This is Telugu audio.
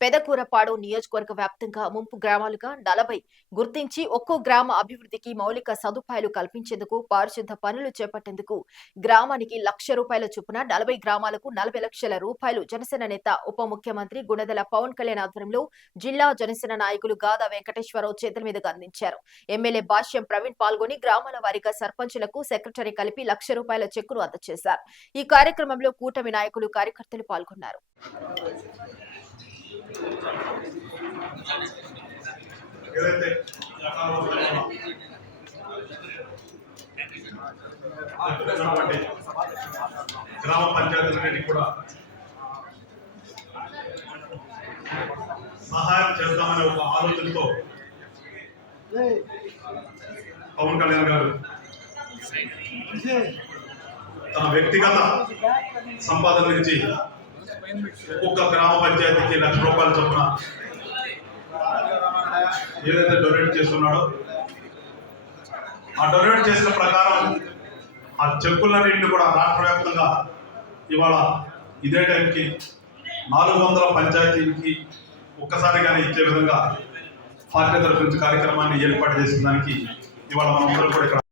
పెదకూరపాడు నియోజకవర్గ వ్యాప్తంగా ముంపు గ్రామాలుగా 40 గుర్తించి ఒక్కో గ్రామ అభివృద్ధికి మౌలిక సదుపాయాలు కల్పించేందుకు పారిశుద్ధ పనులు చేపట్టేందుకు గ్రామానికి ₹1,00,000 చొప్పున 40 గ్రామాలకు 40 లక్షల రూపాయలు జనసేన నేత ఉప ముఖ్యమంత్రి గుణదల పవన్ కళ్యాణ్ ఆధ్వర్యంలో జిల్లా జనసేన నాయకులు గాదా వెంకటేశ్వరరావు చేతుల మీదుగా అందించారు. ఎమ్మెల్యే భాష్యం ప్రవీణ్ పాల్గొని గ్రామాల వారీగా సర్పంచులకు సెక్రటరీ కలిపి ₹1,00,000 చెక్కును అందజేశారు. ఈ కార్యక్రమంలో కూటమి నాయకులు కార్యకర్తలు పాల్గొన్నారు. గ్రామ పంచాయతీలన్నిటి కూడా సహాయం చేద్దామనే ఒక ఆలోచనతో పవన్ కళ్యాణ్ గారు తన వ్యక్తిగత సంపాదన నుంచి ఒక్కొక్క గ్రామ పంచాయతీకి ₹1,00,000 చొప్పున ఏదైతే డొనేట్ చేస్తున్నాడో ఆ డొనేట్ చేసిన ప్రకారం ఆ చెక్కులన్నింటినీ కూడా రాష్ట్ర వ్యాప్తంగా ఇవాళ ఇదే టైంకి 400 పంచాయతీలకి ఒక్కసారిగానే ఇచ్చే విధంగా పార్టీ తరఫు నుంచి కార్యక్రమాన్ని ఏర్పాటు చేసిన దానికి ఇవాళ మనం అందరూ కూడా ఇక్కడ